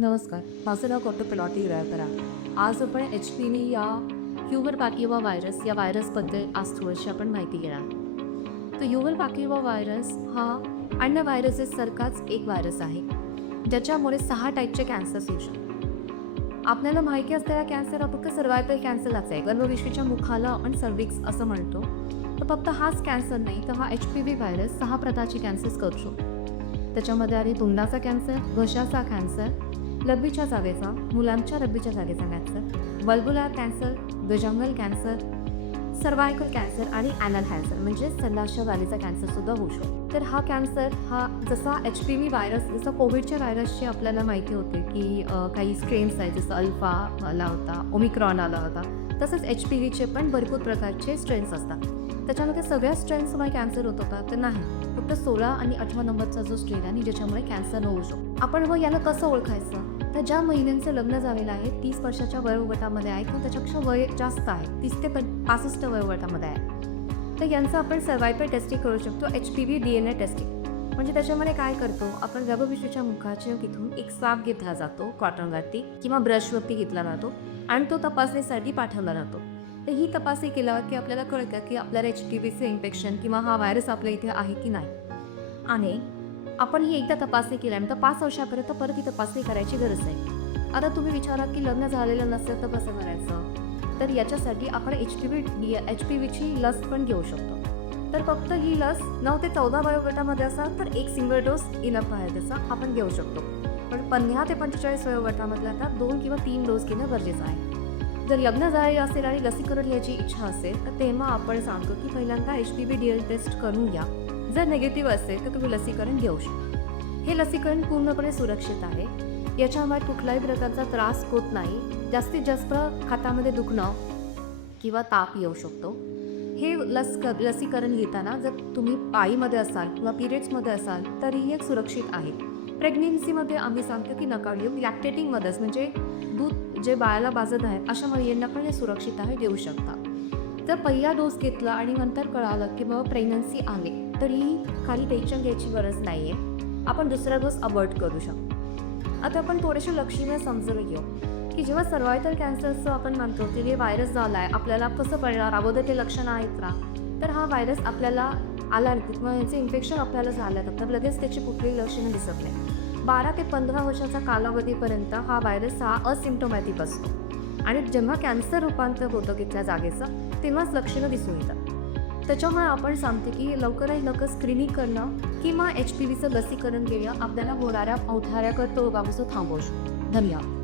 नमस्कार, माझं नाव डॉक्टर पिलॉटी गिराळकर आहे. आज आपण HPV या ह्युमन पॅपिलोमा व्हायरस या व्हायरसबद्दल आज थोडीशी आपण माहिती घेणार. तर ह्युमन पॅपिलोमा व्हायरस हा अन्य व्हायरसेससारखाच एक व्हायरस आहे ज्याच्यामुळे 6 टाईपचे कॅन्सर्स येऊ शकतात. आपल्याला माहिती असलेला कॅन्सर हा फक्त सर्वायकल कॅन्सरलाच आहे. गर्भपिशवीच्या मुखाला आपण सर्विक्स असं म्हणतो. तर फक्त हाच कॅन्सर नाही तर हा HPV व्हायरस 6 प्रकारचे कॅन्सर्स करू शकतो. त्याच्यामध्ये आधी तोंडाचा कॅन्सर, घशाचा कॅन्सर, लघवीच्या जागेचा, मुलांच्या लघवीच्या जागेचा कॅन्सर, वल्बुलर कॅन्सर, वेजांगल कॅन्सर, सर्वायकल कॅन्सर आणि ॲनल कॅन्सर म्हणजे स्तनाच्या जागेचा कॅन्सरसुद्धा होऊ शकतो. तर हा कॅन्सर हा जसा HPV व्हायरस जसं कोविडच्या व्हायरसची आपल्याला माहिती होते की काही स्ट्रेन्स आहेत जसं अल्फा आला होता, ओमिक्रॉन आला होता, तसंच HPVचे पण भरपूर प्रकारचे स्ट्रेन्स असतात. त्याच्यामध्ये सगळ्या स्ट्रेन्समुळे कॅन्सर होत होता तर नाही, फक्त 16 आणि 18 नंबरचा जो स्ट्रेन आहे ज्याच्यामुळे कॅन्सर होऊ शकतो. आपण मग याला कसं ओळखायचं? तर ज्या महिलांचं लग्न झालेलं आहे 30 वर्षाच्या वयोगटामध्ये आहे किंवा त्याच्यापेक्षा वय जास्त आहे 30 ते 65 वयोगटामध्ये आहे, तर यांचं आपण सर्वायकल टेस्टिंग करू शकतो. HPV DNA टेस्टिंग म्हणजे त्याच्यामध्ये काय करतो आपण, गर्भपिशवीच्या मुखाच्या तिथून एक स्वाब घेतला जातो कॉटनवरती किंवा ब्रशवरती घेतला जातो आणि तो तपासणीसाठी पाठवला जातो. तर ही तपासणी केल्यावर की आपल्याला कळतं की आपल्याला HPVचं इन्फेक्शन किंवा हा व्हायरस आपल्या इथे आहे की नाही. आणि आपण ही एकदा तपासणी केल्यानंतर 5 वर्षापर्यंत परत ही तपासणी करायची गरज आहे. आता तुम्ही विचाराल की लग्न झालेलं नसेल तर कसं करायचं? तर याच्यासाठी आपण HPVची लस पण घेऊ शकतो. तर फक्त ही लस 9 ते 14 वयोगटामध्ये असाल तर एक सिंगल डोस इनफ आहे त्याचा आपण घेऊ शकतो. पण 15 ते 45 वयोगटामधला आता 2 किंवा 3 डोस घेणं गरजेचं आहे. जर लग्न झालेलं असेल आणि लसीकरण घ्यायची इच्छा असेल तर तेव्हा आपण सांगतो की पहिल्यांदा HPV DNA टेस्ट करून घ्या. जर निगेटिव्ह असेल तर तुम्ही लसीकरण घेऊ शकता. हे लसीकरण पूर्णपणे सुरक्षित आहे. याच्यामुळे कुठल्याही प्रकारचा त्रास होत नाही. जास्तीत जास्त हातामध्ये दुखणं किंवा ताप येऊ शकतो. हे लसीकरण घेताना जर तुम्ही पाळीमध्ये असाल किंवा पिरियड्समध्ये असाल तरीही एक सुरक्षित आहे. प्रेग्नेन्सीमध्ये आम्ही सांगतो की नका घेऊ. लॅक्टेटिंगमध्येच म्हणजे दूध जे बाळाला पाजत आहे अशा महिलांना पण हे सुरक्षित आहे, देऊ शकता. जर पहिला डोस घेतला आणि नंतर कळालं की बाबा प्रेग्नन्सी आले तरी काही टेन्शन घ्यायची गरज नाही आहे. आपण दुसरा डोस अवॉइड करू शकतो. आता आपण थोडेसे लक्षणे समजून घेऊ की जेव्हा सर्वायकल कॅन्सरचं आपण म्हणतो की हे व्हायरस झाला आहे आपल्याला कसं कळणार, अगोदर ते लक्षणं आहेत का? तर हा व्हायरस आपल्याला आला किंवा याचं इन्फेक्शन आपल्याला झालं तर लगेच त्याची कुठलीही लक्षणं दिसत नाही. 12 ते 15 वर्षाचा कालावधीपर्यंत हा व्हायरस हा असिम्प्टोमॅटिक असतो आणि जेव्हा कॅन्सर रूपांतर होतं तिथल्या जागेचं तेव्हाच लक्षणं दिसून येतात. त्याच्यामुळे आपण सांगते की लवकरात लवकर स्क्रीनिंग करणं किंवा HPVचं लसीकरण घेणं आपल्याला होणाऱ्या कर्करोगापासून थांबवू शकतो. धन्यवाद.